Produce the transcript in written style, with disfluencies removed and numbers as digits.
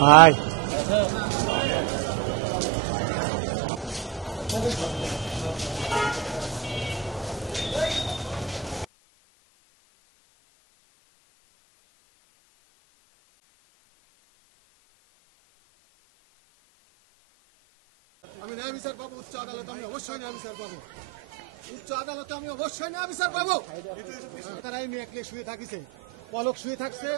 Hai. আমি ন্যায় বিচার পাবো উচ্চ আদালতে, আমি অবশ্যই ন্যায় বিচার পাবো উচ্চ আদালতে, আমি অবশ্যই ন্যায় বিচার পাবো। তারা এই মেয়ে শুয়ে থাকিছে, পলক শুয়ে থাকছে,